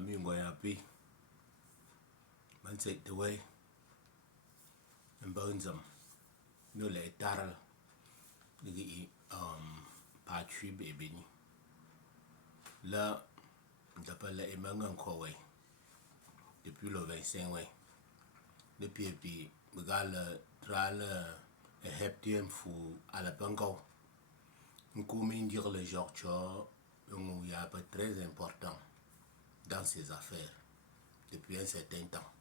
Ami ngoyapi man say the way and bonzam no le taral ni patri baby ni là d'après les mangan koway depuis le 25 way depuis puis regarde tral heptiem fou à la banco on commence dire le genre il y a pas très important dans ses affaires depuis un certain temps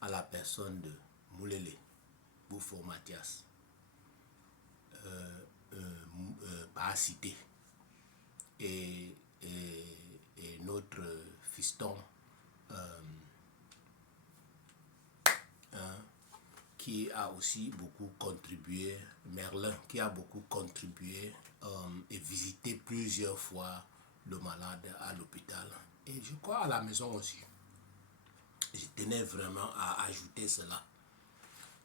à la personne de Moulele Bouffo Mathias pas cité et notre fiston qui a aussi beaucoup contribué, Merlin, qui a beaucoup contribué et visité plusieurs fois le malade à l'hôpital. Et je crois à la maison aussi. Je tenais vraiment à ajouter cela.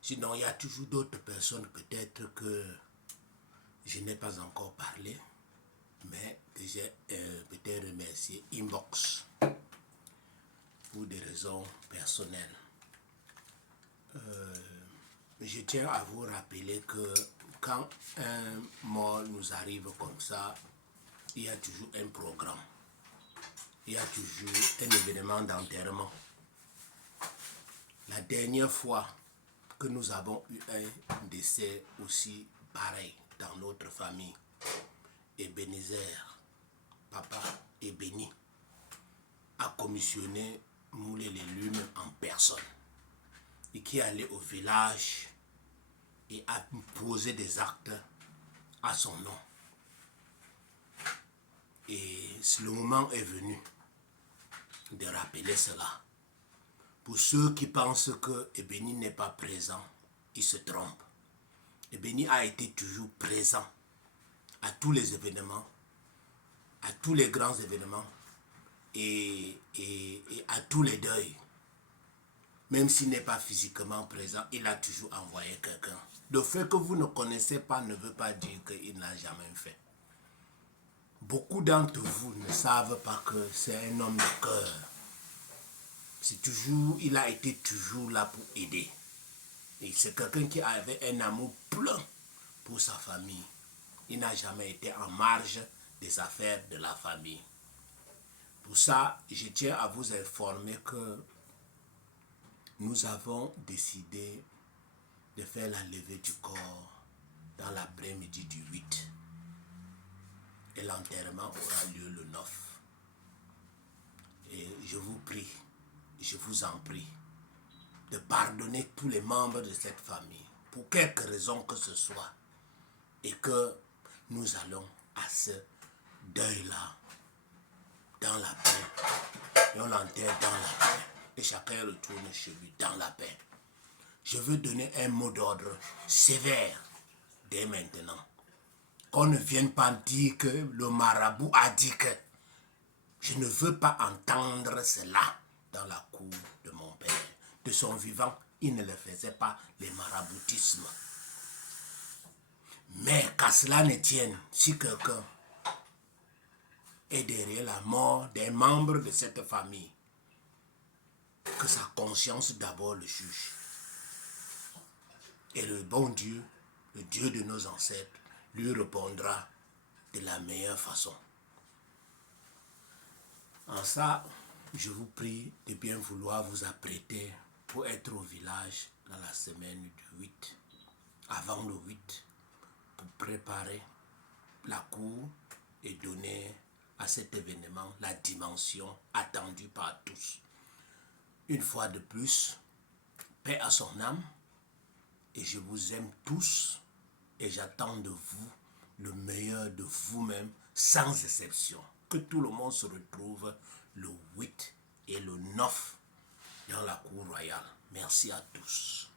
Sinon, il y a toujours d'autres personnes peut-être que je n'ai pas encore parlé, mais que j'ai peut-être remercié inbox pour des raisons personnelles. Je tiens à vous rappeler que quand un mort nous arrive comme ça, il y a toujours un programme. Il y a toujours un événement d'enterrement. La dernière fois que nous avons eu un décès aussi pareil dans notre famille, Ebenezer, papa Ebeni, a commissionné Moulele lui-même en personne et qui allait au village et a posé des actes à son nom. Et le moment est venu de rappeler cela. Pour ceux qui pensent que Ebeni n'est pas présent, ils se trompent. Ebeni a été toujours présent à tous les événements, à tous les grands événements et à tous les deuils. Même s'il n'est pas physiquement présent, il a toujours envoyé quelqu'un. Le fait que vous ne connaissez pas ne veut pas dire qu'il n'a jamais fait. Beaucoup d'entre vous ne savent pas que c'est un homme de cœur. C'est toujours, il a été toujours là pour aider. Et c'est quelqu'un qui avait un amour plein pour sa famille. Il n'a jamais été en marge des affaires de la famille. Pour ça, je tiens à vous informer que nous avons décidé de faire la levée du corps dans l'après-midi du 8. Et l'enterrement aura lieu le 9. Et je vous prie, je vous en prie, de pardonner tous les membres de cette famille, pour quelque raison que ce soit, et que nous allons à ce deuil-là, dans la paix, et on l'enterre dans la paix, et chacun retourne chez lui dans la paix. Je veux donner un mot d'ordre sévère dès maintenant. Qu'on ne vienne pas dire que le marabout a dit que. Je ne veux pas entendre cela dans la cour de mon père. De son vivant, il ne le faisait pas, les maraboutismes. Mais qu'à cela ne tienne, si quelqu'un est derrière la mort d'un membre de cette famille, que sa conscience d'abord le juge. Et le bon Dieu, le Dieu de nos ancêtres, lui répondra de la meilleure façon. En ça, je vous prie de bien vouloir vous apprêter pour être au village dans la semaine du 8, avant le 8, pour préparer la cour et donner à cet événement la dimension attendue par tous. Une fois de plus, paix à son âme, et je vous aime tous, et j'attends de vous le meilleur de vous-même, sans exception. Que tout le monde se retrouve le 8 et le 9 dans la cour royale. Merci à tous.